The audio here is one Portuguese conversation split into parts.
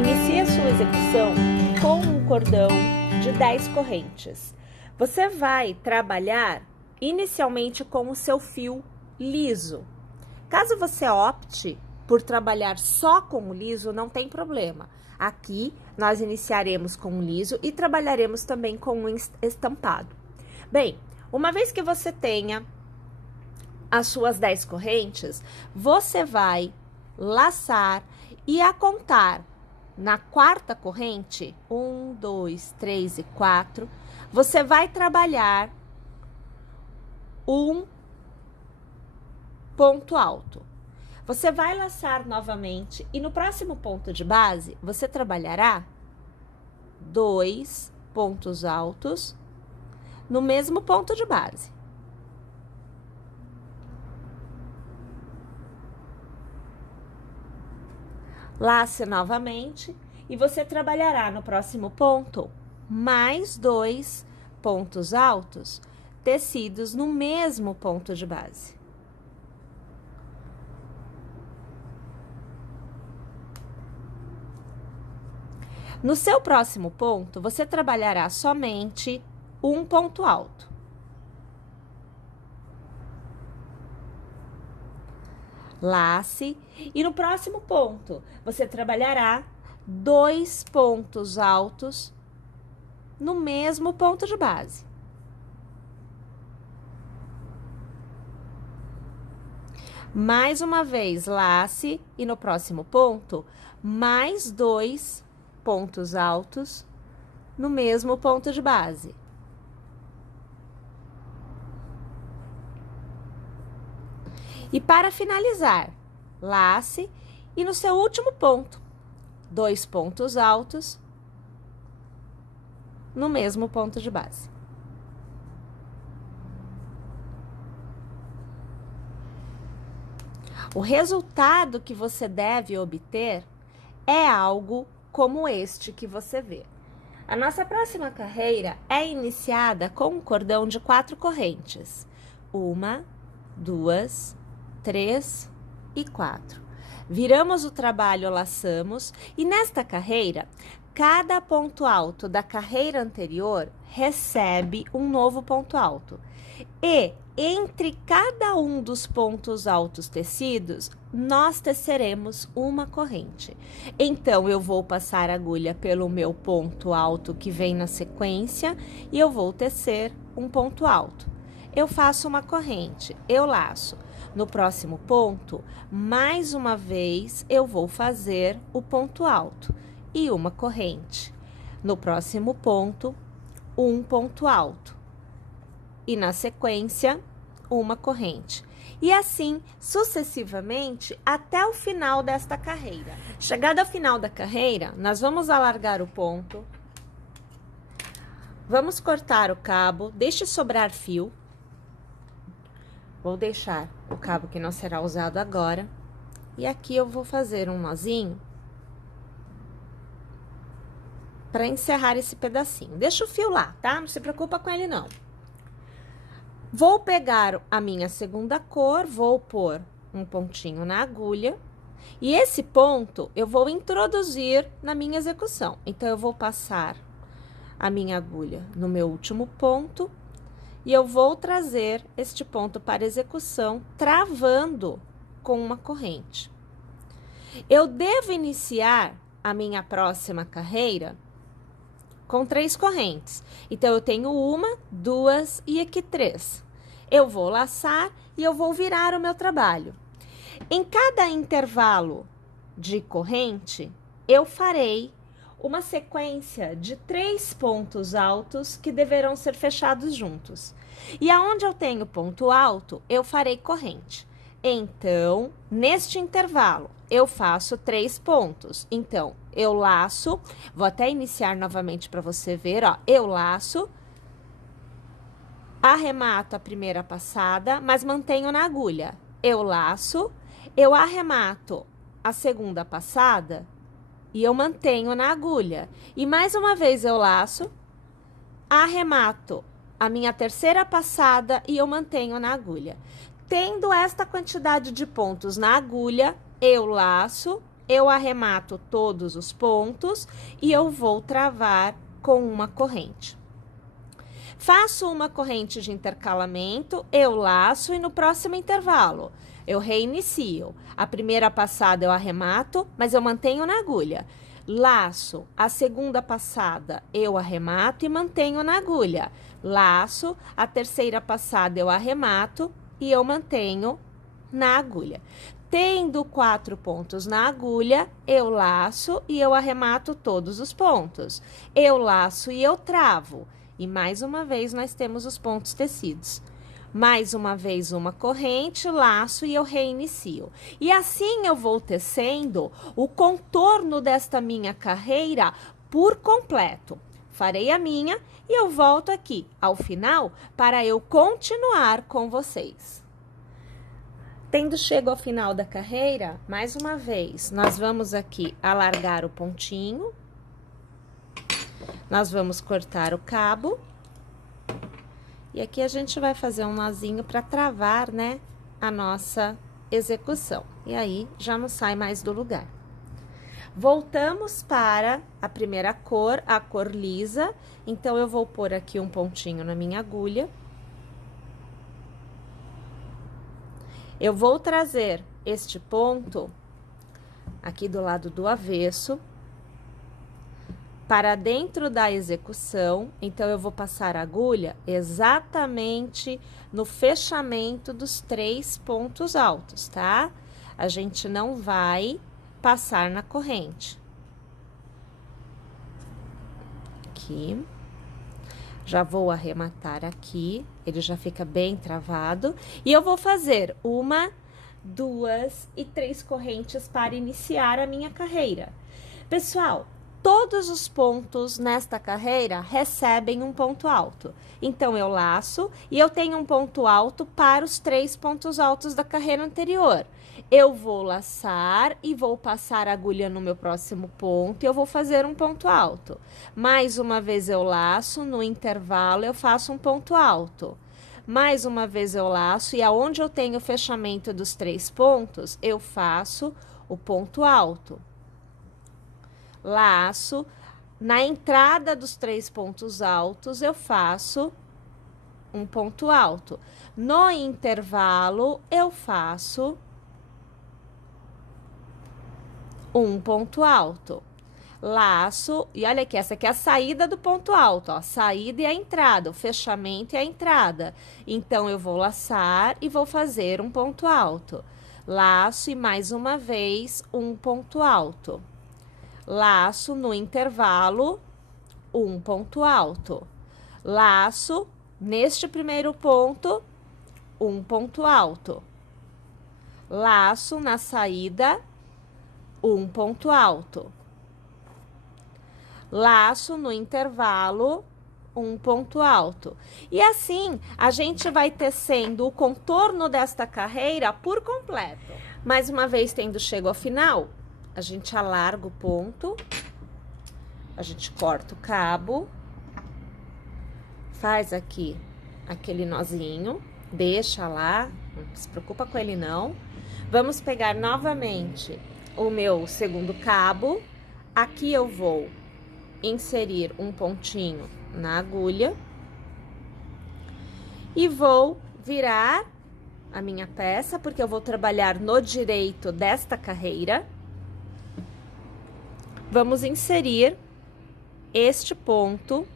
Inicie a sua execução com um cordão de 10 correntes. Você vai trabalhar inicialmente com o seu fio liso. Caso você opte por trabalhar só com o liso, não tem problema. Aqui nós iniciaremos com o liso e trabalharemos também com o estampado. Bem, uma vez que você tenha as suas 10 correntes, você vai laçar e a contar na quarta corrente, 1, 2, 3 e 4, você vai trabalhar um ponto alto. Você vai laçar novamente e no próximo ponto de base, você trabalhará 2 pontos altos no mesmo ponto de base. Lace novamente e você trabalhará no próximo ponto mais 2 pontos altos tecidos no mesmo ponto de base. No seu próximo ponto, você trabalhará somente um ponto alto. Lace e no próximo ponto, você trabalhará 2 pontos altos no mesmo ponto de base. Mais uma vez, lace e no próximo ponto, mais 2 pontos altos no mesmo ponto de base. E para finalizar, lace e no seu último ponto, 2 pontos altos no mesmo ponto de base. O resultado que você deve obter é algo como este que você vê. A nossa próxima carreira é iniciada com um cordão de 4 correntes. 1, 2, 3 e 4. Viramos o trabalho, laçamos e nesta carreira, cada ponto alto da carreira anterior recebe um novo ponto alto. E entre cada um dos pontos altos tecidos, nós teceremos uma corrente. Então, eu vou passar a agulha pelo meu ponto alto que vem na sequência e eu vou tecer um ponto alto. Eu faço uma corrente, eu laço. No próximo ponto, mais uma vez, eu vou fazer o ponto alto e uma corrente. No próximo ponto, um ponto alto. E na sequência, uma corrente. E assim, sucessivamente, até o final desta carreira. Chegado ao final da carreira, nós vamos alargar o ponto. Vamos cortar o cabo, deixe sobrar fio. Vou deixar o cabo que não será usado agora. E aqui eu vou fazer um nozinho para encerrar esse pedacinho. Deixa o fio lá, tá? Não se preocupa com ele, não. Vou pegar a minha segunda cor, vou pôr um pontinho na agulha. E esse ponto eu vou introduzir na minha execução. Então, eu vou passar a minha agulha no meu último ponto. E eu vou trazer este ponto para execução, travando com uma corrente. Eu devo iniciar a minha próxima carreira com 3 correntes. Então, eu tenho 1, 2 e aqui 3. Eu vou laçar e eu vou virar o meu trabalho. Em cada intervalo de corrente, eu farei uma sequência de 3 pontos altos que deverão ser fechados juntos. E aonde eu tenho ponto alto, eu farei corrente. Então, neste intervalo, eu faço 3 pontos. Então, eu laço, vou até iniciar novamente para você ver, ó. Eu laço, arremato a primeira passada, mas mantenho na agulha. Eu laço, eu arremato a segunda passada e eu mantenho na agulha. E mais uma vez eu laço, arremato a minha terceira passada e eu mantenho na agulha. Tendo esta quantidade de pontos na agulha, eu laço, eu arremato todos os pontos e eu vou travar com uma corrente. Faço uma corrente de intercalamento, eu laço e no próximo intervalo eu reinicio. A primeira passada eu arremato, mas eu mantenho na agulha. Laço, a segunda passada eu arremato e mantenho na agulha. Laço, a terceira passada eu arremato e eu mantenho na agulha. Tendo 4 pontos na agulha, eu laço e eu arremato todos os pontos. Eu laço e eu travo. E mais uma vez nós temos os pontos tecidos. Mais uma vez uma corrente, laço e eu reinicio. E assim eu vou tecendo o contorno desta minha carreira por completo. Farei a minha e eu volto aqui ao final para eu continuar com vocês. Tendo chego ao final da carreira, mais uma vez, nós vamos aqui alargar o pontinho. Nós vamos cortar o cabo. E aqui a gente vai fazer um nozinho para travar, né, a nossa execução. E aí, já não sai mais do lugar. Voltamos para a primeira cor, a cor lisa. Então, eu vou pôr aqui um pontinho na minha agulha. Eu vou trazer este ponto aqui do lado do avesso para dentro da execução. Então, eu vou passar a agulha exatamente no fechamento dos 3 pontos altos, tá? A gente não vai passar na corrente. Aqui. Já vou arrematar aqui, ele já fica bem travado. E eu vou fazer 1, 2 e 3 correntes para iniciar a minha carreira. Pessoal, todos os pontos nesta carreira recebem um ponto alto. Então, eu laço e eu tenho um ponto alto para os 3 pontos altos da carreira anterior. Eu vou laçar e vou passar a agulha no meu próximo ponto e eu vou fazer um ponto alto. Mais uma vez eu laço, no intervalo eu faço um ponto alto. Mais uma vez eu laço e aonde eu tenho o fechamento dos 3 pontos, eu faço o ponto alto. Laço, na entrada dos 3 pontos altos, eu faço um ponto alto. No intervalo, eu faço um ponto alto. Laço, e olha aqui, essa aqui é a saída do ponto alto, ó, a saída e a entrada, o fechamento e a entrada. Então, eu vou laçar e vou fazer um ponto alto. Laço e mais uma vez um ponto alto. Laço no intervalo, um ponto alto. Laço neste primeiro ponto, um ponto alto. Laço na saída, um ponto alto. Laço no intervalo, um ponto alto. E assim, a gente vai tecendo o contorno desta carreira por completo. Mais uma vez, tendo chego ao final, a gente alarga o ponto, a gente corta o cabo, faz aqui aquele nozinho, deixa lá, não se preocupa com ele não. Vamos pegar novamente o meu segundo cabo, aqui eu vou inserir um pontinho na agulha e vou virar a minha peça, porque eu vou trabalhar no direito desta carreira. Vamos inserir este ponto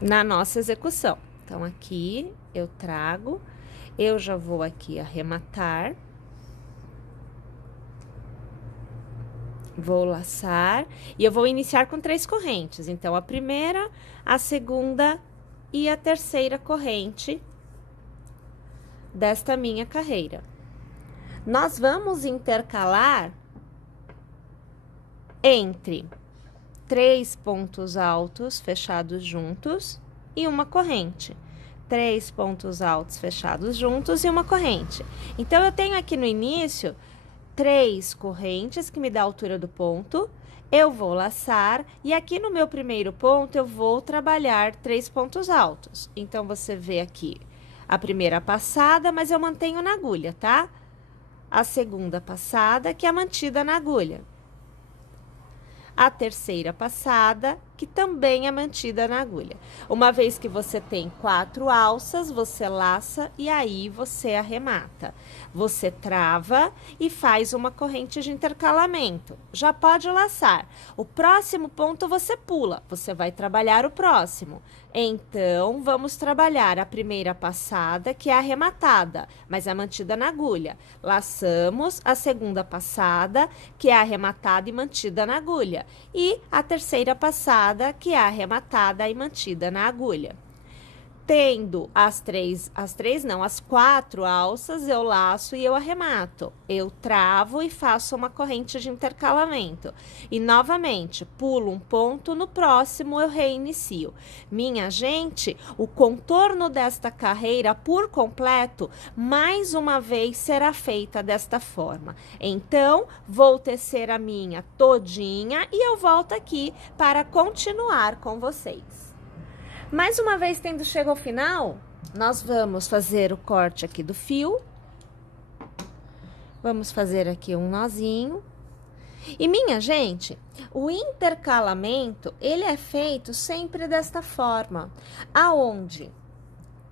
na nossa execução. Então, aqui eu trago, eu já vou aqui arrematar. Vou laçar e eu vou iniciar com 3 correntes. Então, a primeira, a segunda e a terceira corrente desta minha carreira. Nós vamos intercalar entre 3 pontos altos fechados juntos e uma corrente. 3 pontos altos fechados juntos e uma corrente. Então, eu tenho aqui no início 3 correntes que me dá a altura do ponto. Eu vou laçar e aqui no meu primeiro ponto eu vou trabalhar 3 pontos altos. Então, você vê aqui A primeira passada, mas eu mantenho na agulha, tá? A segunda passada, que é mantida na agulha. A terceira passada, que também é mantida na agulha. Uma vez que você tem 4 alças, você laça e aí você arremata. Você trava e faz uma corrente de intercalamento. Já pode laçar. O próximo ponto você pula, você vai trabalhar o próximo. Então, vamos trabalhar a primeira passada, que é arrematada, mas é mantida na agulha. Laçamos a segunda passada, que é arrematada e mantida na agulha. E a terceira passada, que é arrematada e mantida na agulha. Tendo as 4 alças, eu laço e eu arremato. Eu travo e faço uma corrente de intercalamento. E, novamente, pulo um ponto, no próximo eu reinicio. Minha gente, o contorno desta carreira por completo, mais uma vez, será feita desta forma. Então, vou tecer a minha todinha e eu volto aqui para continuar com vocês. Mais uma vez, tendo chegado ao final, nós vamos fazer o corte aqui do fio. Vamos fazer aqui um nozinho. E, minha gente, o intercalamento, ele é feito sempre desta forma, aonde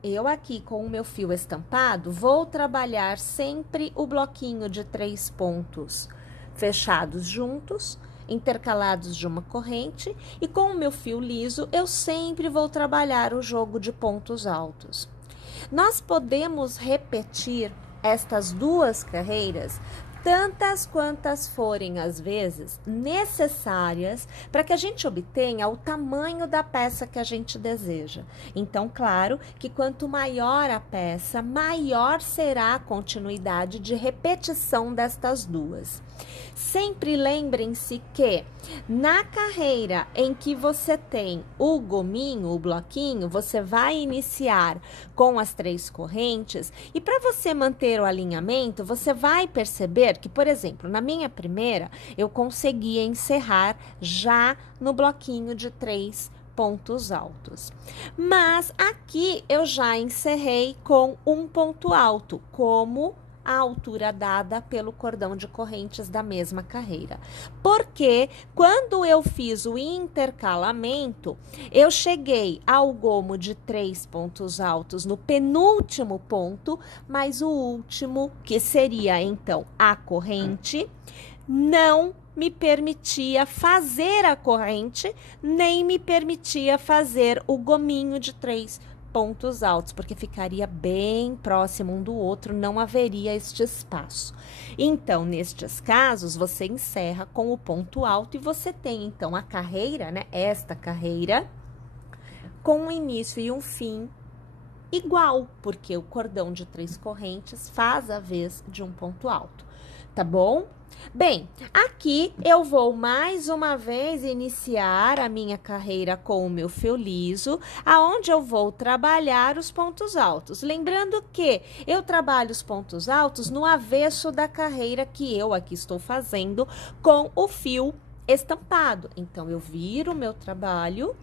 eu aqui com o meu fio estampado, vou trabalhar sempre o bloquinho de 3 pontos fechados juntos, intercalados de uma corrente, e com o meu fio liso, eu sempre vou trabalhar o jogo de pontos altos. Nós podemos repetir estas 2 carreiras tantas quantas forem as vezes necessárias para que a gente obtenha o tamanho da peça que a gente deseja. Então, claro que quanto maior a peça, maior será a continuidade de repetição destas 2. Sempre lembrem-se que na carreira em que você tem o gominho, o bloquinho, você vai iniciar com as 3 correntes, e para você manter o alinhamento, você vai perceber que, por exemplo, na minha primeira, eu conseguia encerrar já no bloquinho de 3 pontos altos. Mas aqui eu já encerrei com um ponto alto, como a altura dada pelo cordão de correntes da mesma carreira. Porque quando eu fiz o intercalamento, eu cheguei ao gomo de 3 pontos altos no penúltimo ponto, mas o último, que seria então a corrente, não me permitia fazer a corrente, nem me permitia fazer o gominho de 3 pontos altos, porque ficaria bem próximo um do outro, não haveria este espaço. Então, nestes casos, você encerra com o ponto alto e você tem, então, a carreira, né? Esta carreira, com um início e um fim igual, porque o cordão de 3 correntes faz a vez de um ponto alto, tá bom? Bem, aqui eu vou mais uma vez iniciar a minha carreira com o meu fio liso, aonde eu vou trabalhar os pontos altos. Lembrando que eu trabalho os pontos altos no avesso da carreira que eu aqui estou fazendo com o fio estampado. Então, eu viro o meu trabalho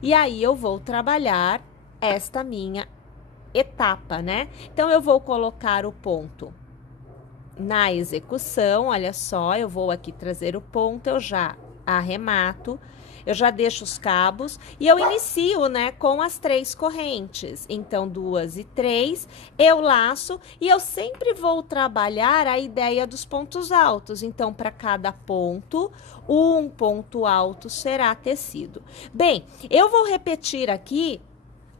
e aí eu vou trabalhar esta minha etapa, né? Então, eu vou colocar o ponto na execução, olha só, eu vou aqui trazer o ponto, eu já arremato, eu já deixo os cabos e eu inicio, né, com as 3 correntes. Então, 2 e 3, eu laço e eu sempre vou trabalhar a ideia dos pontos altos. Então, para cada ponto, um ponto alto será tecido. Bem, eu vou repetir aqui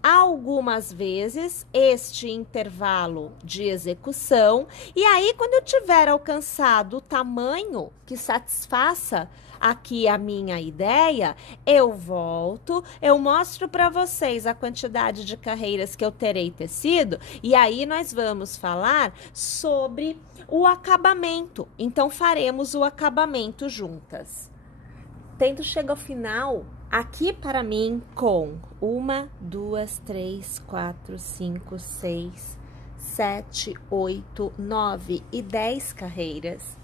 algumas vezes este intervalo de execução, e aí quando eu tiver alcançado o tamanho que satisfaça aqui a minha ideia, eu volto, eu mostro para vocês a quantidade de carreiras que eu terei tecido, e aí nós vamos falar sobre o acabamento. Então, faremos o acabamento juntas. Tendo chegado ao final, aqui para mim com 1, 2, 3, 4, 5, 6, 7, 8, 9 e 10 carreiras.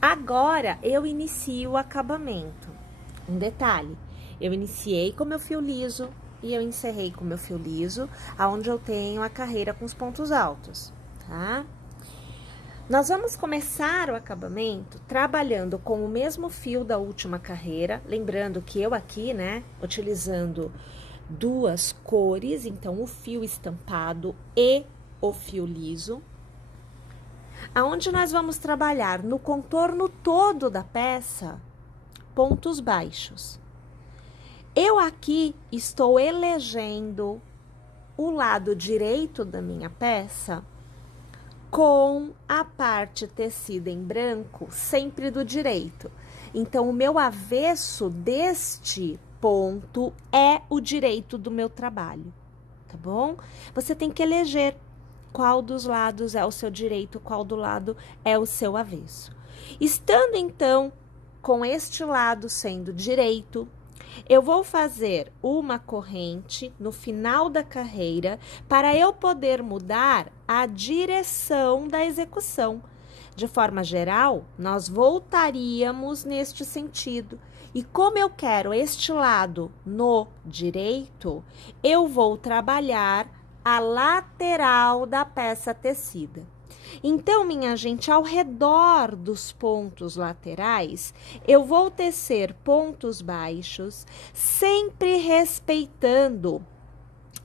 Agora, eu inicio o acabamento. Um detalhe, eu iniciei com meu fio liso, e eu encerrei com meu fio liso, aonde eu tenho a carreira com os pontos altos, tá? Nós vamos começar o acabamento trabalhando com o mesmo fio da última carreira, lembrando que eu aqui, né, utilizando duas cores, então o fio estampado e o fio liso, aonde nós vamos trabalhar no contorno todo da peça, pontos baixos. Eu aqui estou elegendo o lado direito da minha peça com a parte tecida em branco, sempre do direito. Então, o meu avesso deste ponto é o direito do meu trabalho, tá bom? Você tem que eleger qual dos lados é o seu direito, qual do lado é o seu avesso. Estando, então, com este lado sendo direito, eu vou fazer uma corrente no final da carreira para eu poder mudar a direção da execução. De forma geral, nós voltaríamos neste sentido. E como eu quero este lado no direito, eu vou trabalhar a lateral da peça tecida. Então, minha gente, ao redor dos pontos laterais, eu vou tecer pontos baixos, sempre respeitando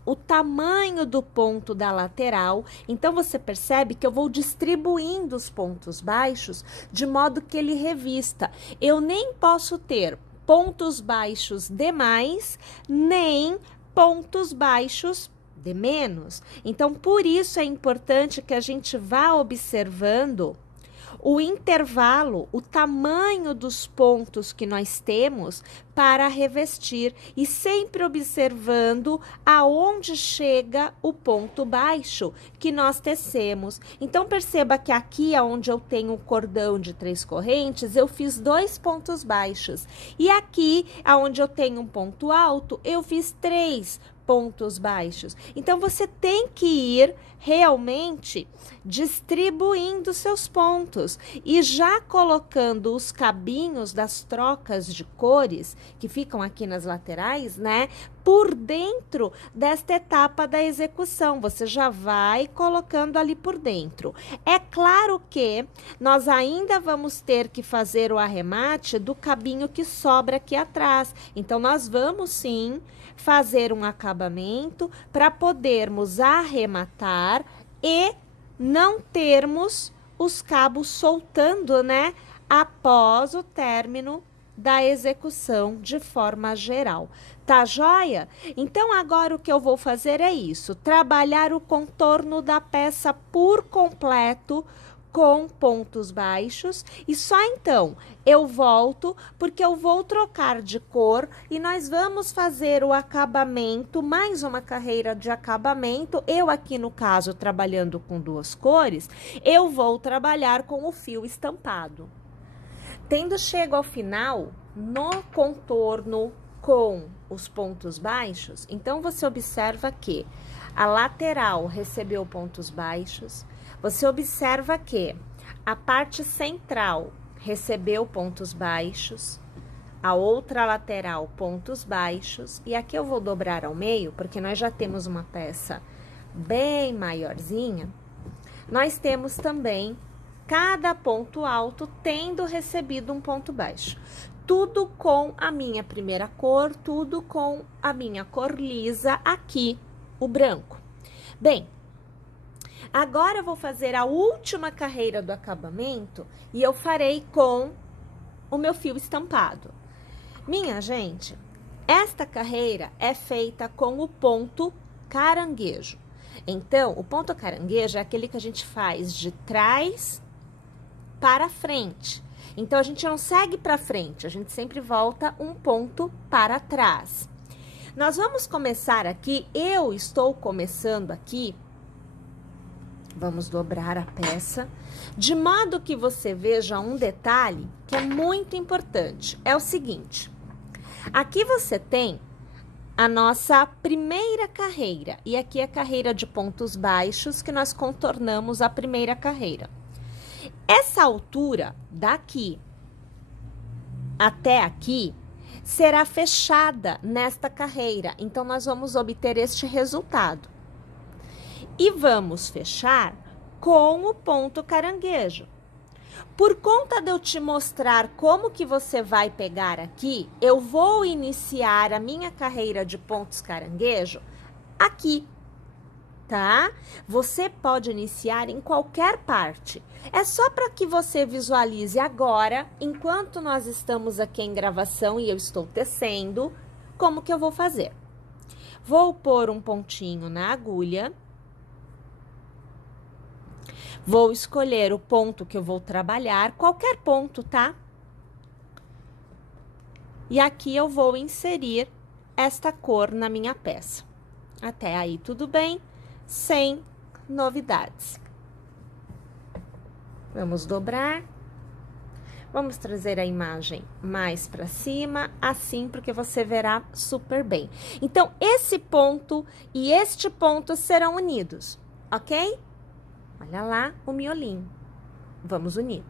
o tamanho do ponto da lateral. Então, você percebe que eu vou distribuindo os pontos baixos de modo que ele revista. Eu nem posso ter pontos baixos demais, nem pontos baixos de menos. Então, por isso é importante que a gente vá observando o intervalo, o tamanho dos pontos que nós temos para revestir e sempre observando aonde chega o ponto baixo que nós tecemos. Então, perceba que aqui, onde eu tenho um cordão de 3 correntes, eu fiz 2 pontos baixos. E aqui, onde eu tenho um ponto alto, eu fiz 3 pontos baixos. Então, você tem que ir realmente distribuindo seus pontos e já colocando os cabinhos das trocas de cores que ficam aqui nas laterais, né, por dentro desta etapa da execução. Você já vai colocando ali por dentro. É claro que nós ainda vamos ter que fazer o arremate do cabinho que sobra aqui atrás. Então, nós vamos sim fazer um acabamento para podermos arrematar e não termos os cabos soltando, né, após o término da execução de forma geral. Tá joia? Então, agora o que eu vou fazer é isso, trabalhar o contorno da peça por completo com pontos baixos e só então eu volto porque eu vou trocar de cor e nós vamos fazer o acabamento, mais uma carreira de acabamento. Eu aqui no caso trabalhando com 2 cores, eu vou trabalhar com o fio estampado. Tendo chego ao final, no contorno com os pontos baixos, então você observa que a lateral recebeu pontos baixos, você observa que a parte central recebeu pontos baixos, a outra lateral pontos baixos, e aqui eu vou dobrar ao meio, porque nós já temos uma peça bem maiorzinha, nós temos também cada ponto alto tendo recebido um ponto baixo. Tudo com a minha primeira cor, tudo com a minha cor lisa aqui, o branco. Bem, agora eu vou fazer a última carreira do acabamento e eu farei com o meu fio estampado. Minha gente, esta carreira é feita com o ponto caranguejo. Então, o ponto caranguejo é aquele que a gente faz de trás para frente. Então, a gente não segue para frente, a gente sempre volta um ponto para trás. Nós vamos começar aqui, eu estou começando aqui, vamos dobrar a peça, de modo que você veja um detalhe que é muito importante. É o seguinte, aqui você tem a nossa primeira carreira, e aqui é a carreira de pontos baixos que nós contornamos a primeira carreira. Essa altura daqui até aqui será fechada nesta carreira. Então, nós vamos obter este resultado. E vamos fechar com o ponto caranguejo. Por conta de eu te mostrar como que você vai pegar aqui, eu vou iniciar a minha carreira de pontos caranguejo aqui, tá? Você pode iniciar em qualquer parte. É só para que você visualize agora, enquanto nós estamos aqui em gravação e eu estou tecendo, como que eu vou fazer. Vou pôr um pontinho na agulha. Vou escolher o ponto que eu vou trabalhar, qualquer ponto, tá? E aqui eu vou inserir esta cor na minha peça. Até aí tudo bem, sem novidades. Vamos dobrar. Vamos trazer a imagem mais para cima, assim, porque você verá super bem. Então, esse ponto e este ponto serão unidos, ok? Olha lá o miolinho. Vamos unir.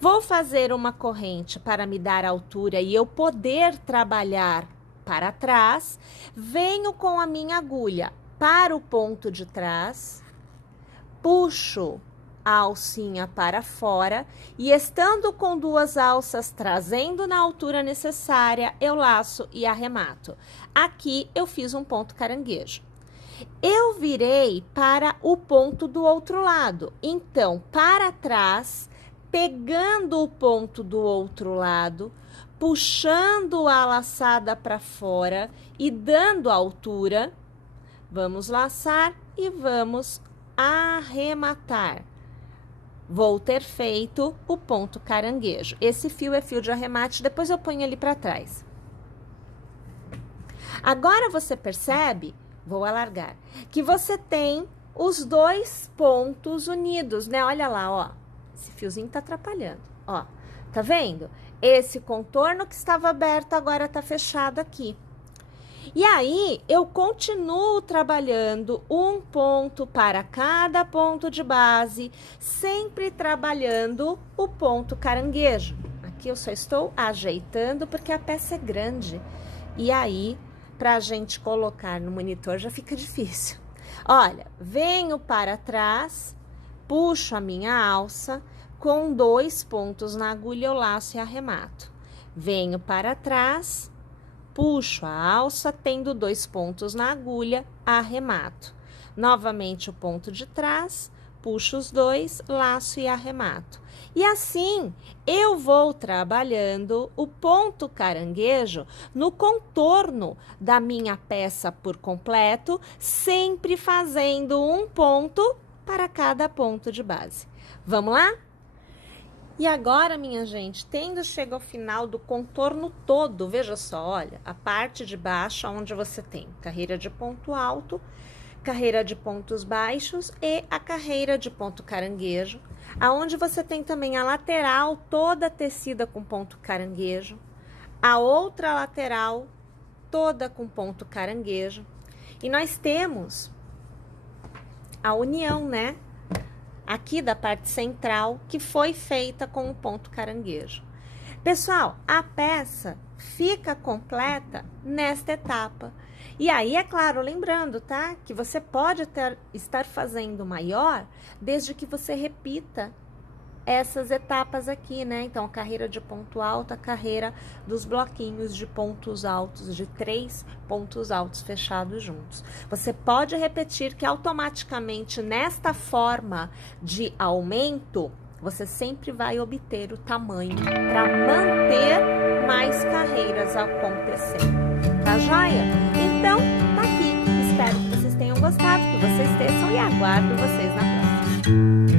Vou fazer uma corrente para me dar altura e eu poder trabalhar para trás. Venho com a minha agulha para o ponto de trás. Puxo a alcinha para fora e, estando com duas alças trazendo na altura necessária, eu laço e arremato. Aqui eu fiz um ponto caranguejo. Eu virei para o ponto do outro lado. Então, para trás, pegando o ponto do outro lado, puxando a laçada para fora e dando altura, vamos laçar e vamos arrematar. Vou ter feito o ponto caranguejo. Esse fio é fio de arremate, depois eu ponho ele para trás. Agora você percebe, vou alargar, que você tem os dois pontos unidos, né? Olha lá, ó, esse fiozinho tá atrapalhando, ó, tá vendo? Esse contorno que estava aberto agora tá fechado aqui. E aí, eu continuo trabalhando um ponto para cada ponto de base, sempre trabalhando o ponto caranguejo. Aqui eu só estou ajeitando porque a peça é grande. E aí, para a gente colocar no monitor já fica difícil. Olha, venho para trás, puxo a minha alça, com dois pontos na agulha eu laço e arremato. Venho para trás, puxo a alça, tendo dois pontos na agulha, arremato. Novamente o ponto de trás, puxo os dois, laço e arremato. E assim, eu vou trabalhando o ponto caranguejo no contorno da minha peça por completo, sempre fazendo um ponto para cada ponto de base. Vamos lá? E agora, minha gente, tendo chegado ao final do contorno todo, veja só, olha, a parte de baixo, onde você tem carreira de ponto alto, carreira de pontos baixos e a carreira de ponto caranguejo, aonde você tem também a lateral toda tecida com ponto caranguejo, a outra lateral toda com ponto caranguejo, e nós temos a união, né? Aqui da parte central, que foi feita com o ponto caranguejo. Pessoal, a peça fica completa nesta etapa. E aí, é claro, lembrando, tá? Que você pode estar fazendo maior, desde que você repita essas etapas aqui, né? Então, a carreira de ponto alto, a carreira dos bloquinhos de pontos altos, de 3 pontos altos fechados juntos. Você pode repetir que automaticamente nesta forma de aumento, você sempre vai obter o tamanho para manter mais carreiras acontecendo. Tá joia? Então, tá aqui. Espero que vocês tenham gostado, que vocês teçam e aguardo vocês na próxima.